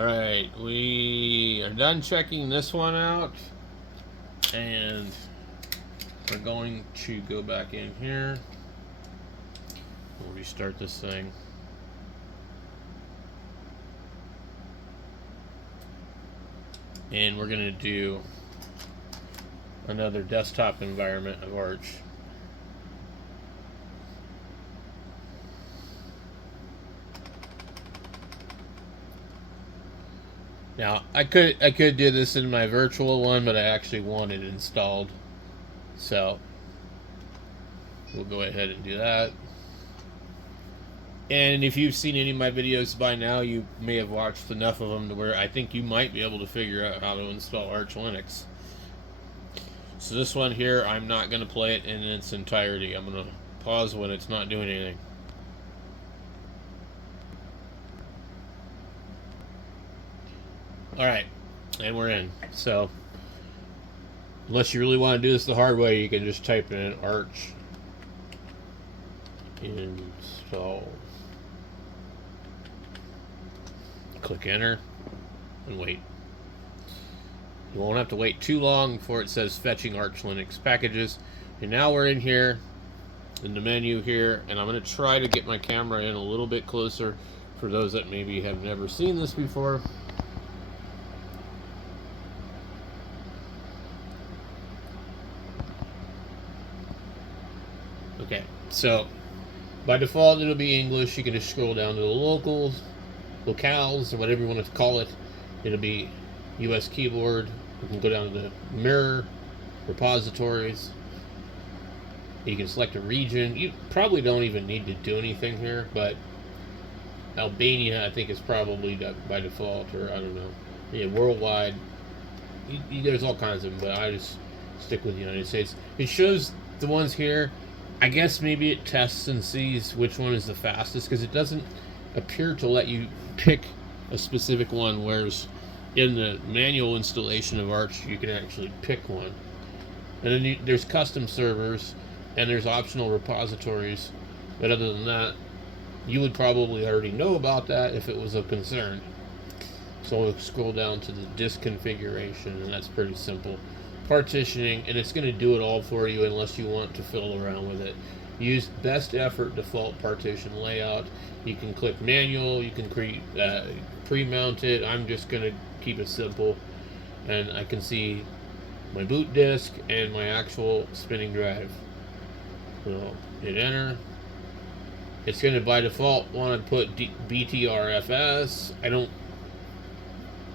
Alright, we are done checking this one out, and we're going to go back in here. We'll restart this thing. And we're going to do another desktop environment of Arch. Now, I could do this in my virtual one, but I actually want it installed. So, we'll go ahead and do that. And if you've seen any of my videos by now, you may have watched enough of them to where I think you might be able to figure out how to install Arch Linux. So this one here, I'm not going to play it in its entirety. I'm going to pause when it's not doing anything. Alright, and we're in. So, unless you really want to do this the hard way, you can just type in Arch install. Click enter and wait. You won't have to wait too long before it says fetching Arch Linux packages. And now we're in here, in the menu here, and I'm going to try to get my camera in a little bit closer for those that maybe have never seen this before. Okay, so by default it'll be English. You can just scroll down to the locals, locales, or whatever you want to call it. It'll be US keyboard. You can go down to the mirror, repositories. You can select a region. You probably don't even need to do anything here, but Albania I think is probably by default, or I don't know. Yeah, worldwide. There's all kinds of them, but I just stick with the United States. It shows the ones here. I guess maybe it tests and sees which one is the fastest, because it doesn't appear to let you pick a specific one, whereas in the manual installation of Arch you can actually pick one. And then there's custom servers and there's optional repositories, but other than that, you would probably already know about that if it was of concern. So we'll scroll down to the disk configuration, and that's pretty simple. Partitioning, and it's going to do it all for you unless you want to fiddle around with it. Use best effort default partition layout. You can click manual, you can pre-mount it. I'm just going to keep it simple, and I can see my boot disk and my actual spinning drive. So hit enter. It's going to by default want to put BTRFS. I don't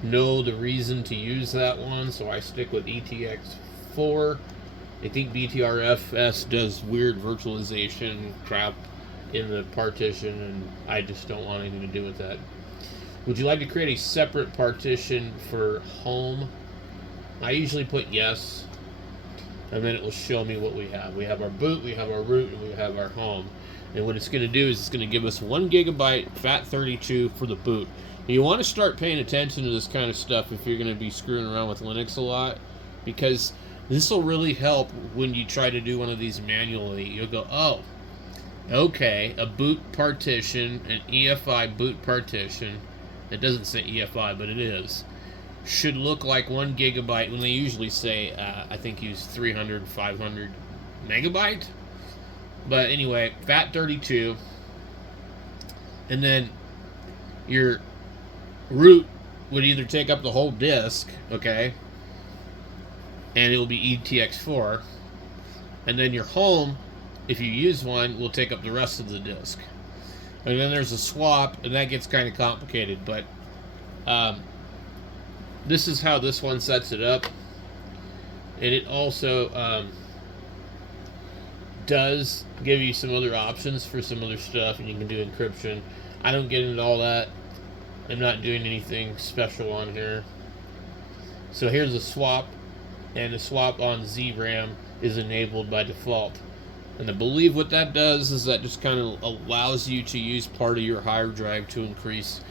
know the reason to use that one, so I stick with ETX4. I think BTRFS does weird virtualization crap in the partition, and I just don't want anything to do with that. Would you like to create a separate partition for home? I usually put yes, and then it will show me what we have. We have our boot, we have our root, and we have our home. And what it's going to do is it's going to give us 1 gigabyte FAT32 for the boot. You want to start paying attention to this kind of stuff if you're going to be screwing around with Linux a lot, because this will really help when you try to do one of these manually. You'll go, oh, okay, a boot partition, an EFI boot partition. It doesn't say EFI, but it is. Should look like 1 gigabyte when they usually say, I think use 300, 500 megabyte. But anyway, FAT32. And then your root would either take up the whole disk, okay, and it'll be ETX4, and then your home, if you use one, will take up the rest of the disk. And then there's a swap, and that gets kind of complicated, but this is how this one sets it up. And it also does give you some other options for some other stuff, and you can do encryption. I don't get into all that. I'm not doing anything special on here. So here's a swap, and the swap on ZRAM is enabled by default. And I believe what that does is that just kind of allows you to use part of your hard drive to increase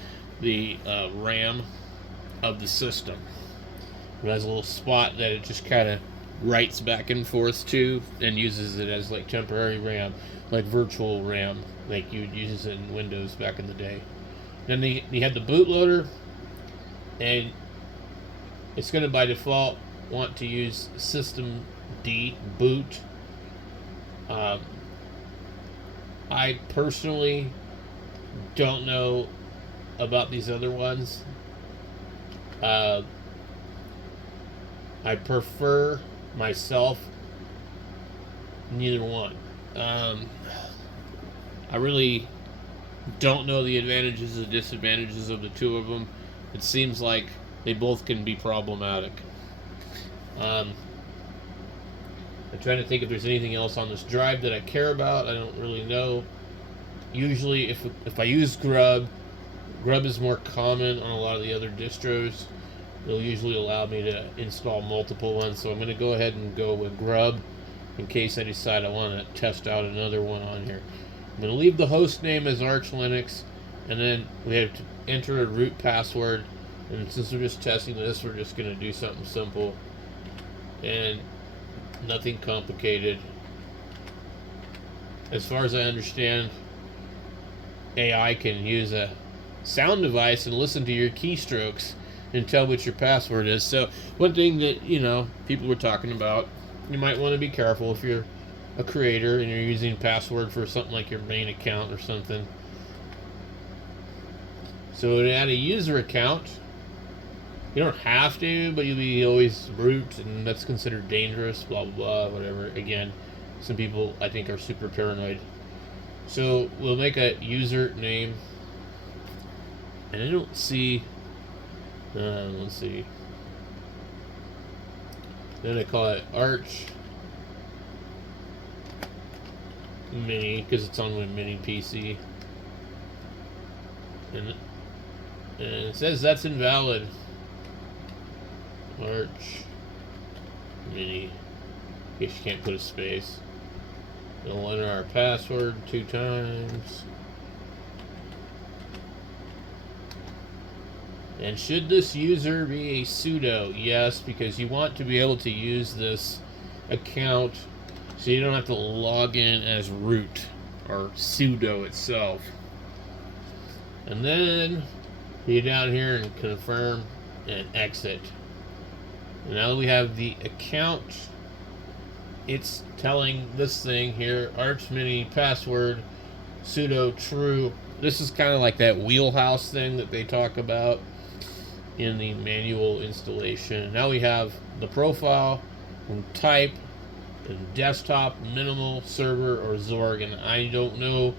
the RAM of the system. It has a little spot that it just kind of writes back and forth to, and uses it as like temporary RAM, like virtual RAM, like you'd use it in Windows back in the day. Then you had the bootloader, and it's going to by default want to use system D boot. I personally don't know about these other ones. I prefer myself neither one. I really don't know the advantages and disadvantages of the two of them. It seems like they both can be problematic. I'm trying to think if there's anything else on this drive that I care about. I don't really know. Usually, if I use Grub is more common on a lot of the other distros. It'll usually allow me to install multiple ones, so I'm going to go ahead and go with Grub in case I decide I want to test out another one on here. I'm going to leave the host name as Arch Linux, and then we have to enter a root password. And since we're just testing this, we're just going to do something simple and nothing complicated. As far as I understand, AI can use a sound device and listen to your keystrokes and tell what your password is. So one thing that, people were talking about, you might want to be careful if you're a creator and you're using password for something like your main account or something. So to add a user account, you don't have to, but you'll be always root, and that's considered dangerous, blah, blah, blah, whatever. Again, some people, I think, are super paranoid. So we'll make a username, and I don't see, let's see. Then I call it Arch Mini, because it's on my mini PC. And it says that's invalid. Arch Mini. In case you can't put a space. We'll enter our password 2 times. And should this user be a sudo? Yes, because you want to be able to use this account so you don't have to log in as root or sudo itself. And then you down here and confirm and exit. And now that we have the account, it's telling this thing here, Arch Mini password sudo true. This is kind of like that wheelhouse thing that they talk about in the manual installation. Now we have the profile and type and desktop, minimal, server, or Zorg. And I don't know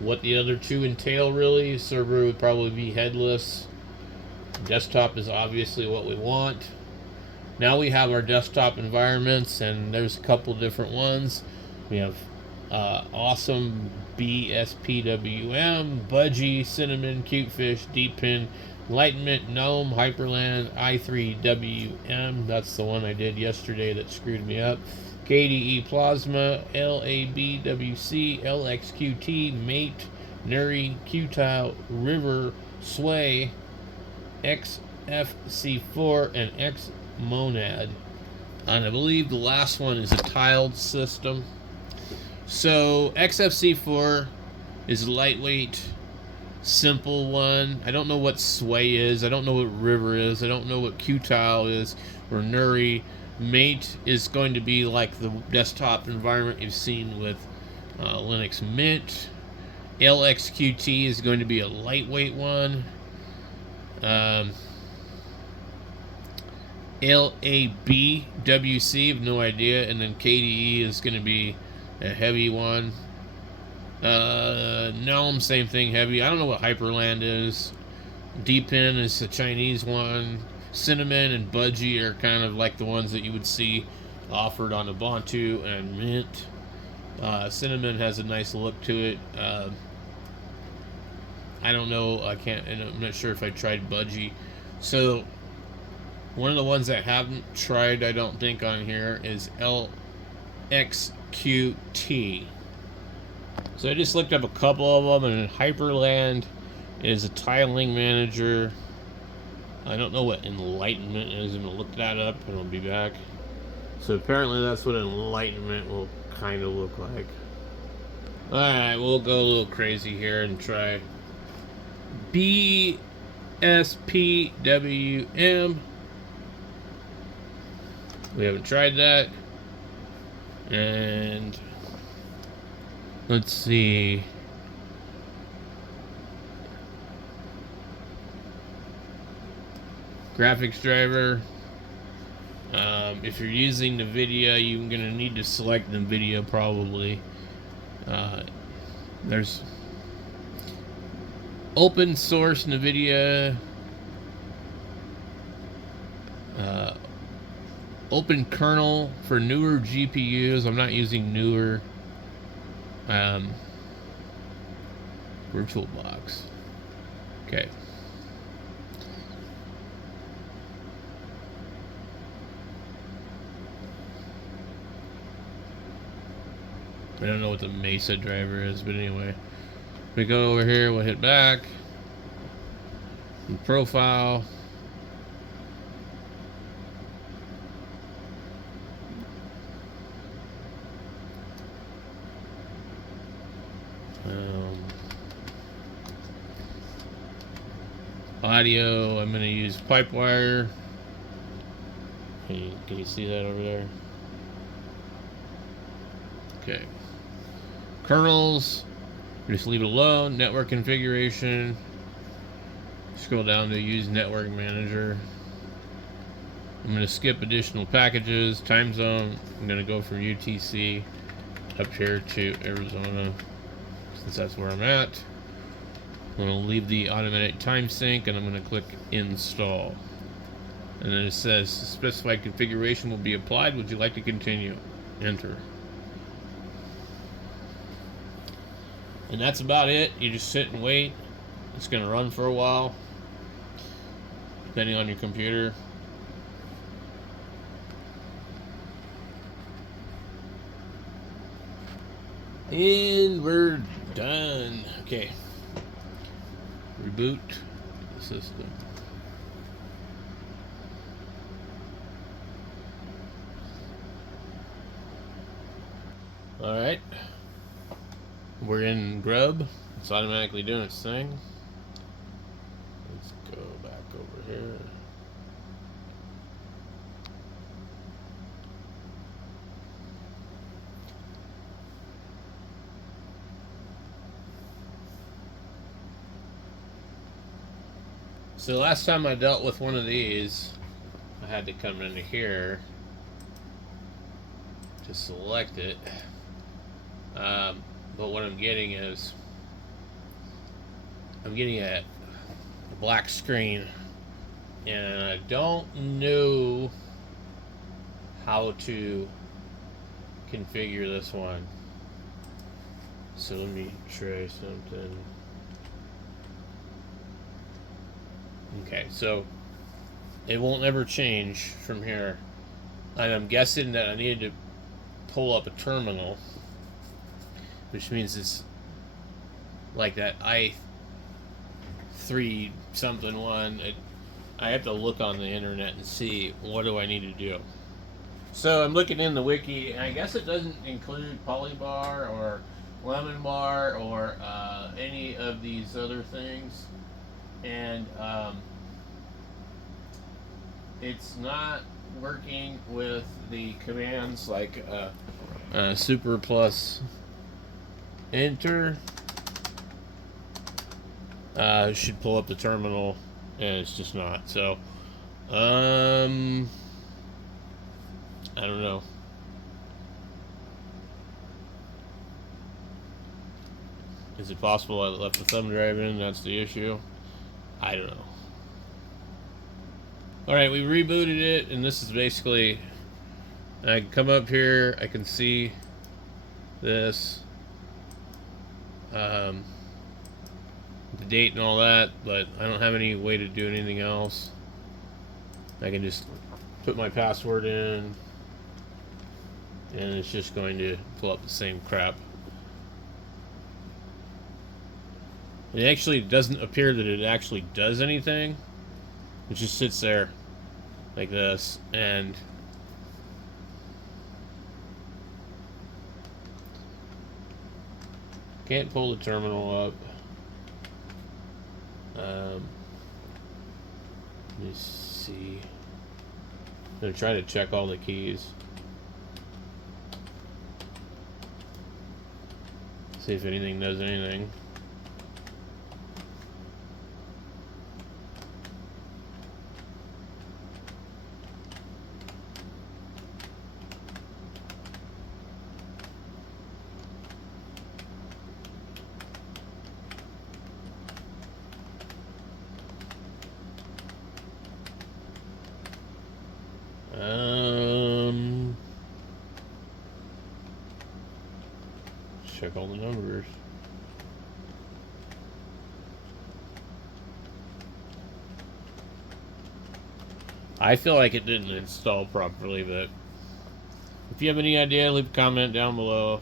what the other two entail really. Server would probably be headless. Desktop is obviously what we want. Now we have our desktop environments, and there's a couple different ones. We have awesome bspwm, Budgie, Cinnamon, Cutefish, Deepin, Enlightenment, Gnome, Hyperland, i3wm. That's the one I did yesterday that screwed me up. KDE Plasma, LABWC, LXQT, Mate, Nuri, Qtile, River, Sway, XFC4, and Xmonad. And I believe the last one is a tiled system. So XFC4 is a lightweight, simple one. I don't know what Sway is. I don't know what River is. I don't know what Qtile is or Nuri. Mate is going to be like the desktop environment you've seen with Linux Mint. LXQT is going to be a lightweight one. LABWC, I have no idea. And then KDE is going to be a heavy one. Gnome, same thing, heavy. I don't know what Hyperland is. Deepin is a Chinese one. Cinnamon and Budgie are kind of like the ones that you would see offered on Ubuntu and Mint. Cinnamon has a nice look to it. I don't know. I'm not sure if I tried Budgie. So one of the ones I haven't tried, I don't think, on here is LXQT. So I just looked up a couple of them, and Hyperland is a tiling manager. I don't know what Enlightenment is. I'm going to look that up, and I'll be back. So apparently that's what Enlightenment will kind of look like. Alright, we'll go a little crazy here and try bspwm. We haven't tried that. And let's see. Graphics driver. If you're using NVIDIA, you're going to need to select NVIDIA probably. There's open source NVIDIA, open kernel for newer GPUs. I'm not using newer. VirtualBox. Okay. I don't know what the Mesa driver is, but anyway. We go over here, we'll hit back. And profile. Audio, I'm going to use Pipewire. Can you see that over there? Okay. Kernels, just leave it alone. Network configuration. Scroll down to use network manager. I'm going to skip additional packages. Time zone, I'm going to go from UTC up here to Arizona, since that's where I'm at. I'm going to leave the automatic time sync, and I'm going to click install. And then it says specified configuration will be applied. Would you like to continue? Enter. And that's about it. You just sit and wait. It's going to run for a while, depending on your computer. And we're done. Okay. Reboot the system. Alright. We're in Grub. It's automatically doing its thing. Let's go back over here. So the last time I dealt with one of these, I had to come into here to select it. But what I'm getting is, I'm getting a black screen, and I don't know how to configure this one. So let me try something. Okay, so it won't ever change from here. And I'm guessing that I needed to pull up a terminal, which means it's like that i3 something one. I have to look on the internet and see what do I need to do. So I'm looking in the wiki, and I guess it doesn't include Polybar or Lemon Bar or any of these other things. And it's not working with the commands like super plus enter. Should pull up the terminal, and it's just not. So I don't know. Is it possible I left the thumb drive in? That's the issue. I don't know. Alright, we rebooted it, and this is basically, I can come up here, I can see this, the date and all that, but I don't have any way to do anything else. I can just put my password in, and it's just going to pull up the same crap. It actually doesn't appear that it actually does anything. It just sits there like this, and can't pull the terminal up. Let me see. I'm gonna try to check all the keys. See if anything does anything. Check all the numbers. I feel like it didn't install properly, but if you have any idea, leave a comment down below.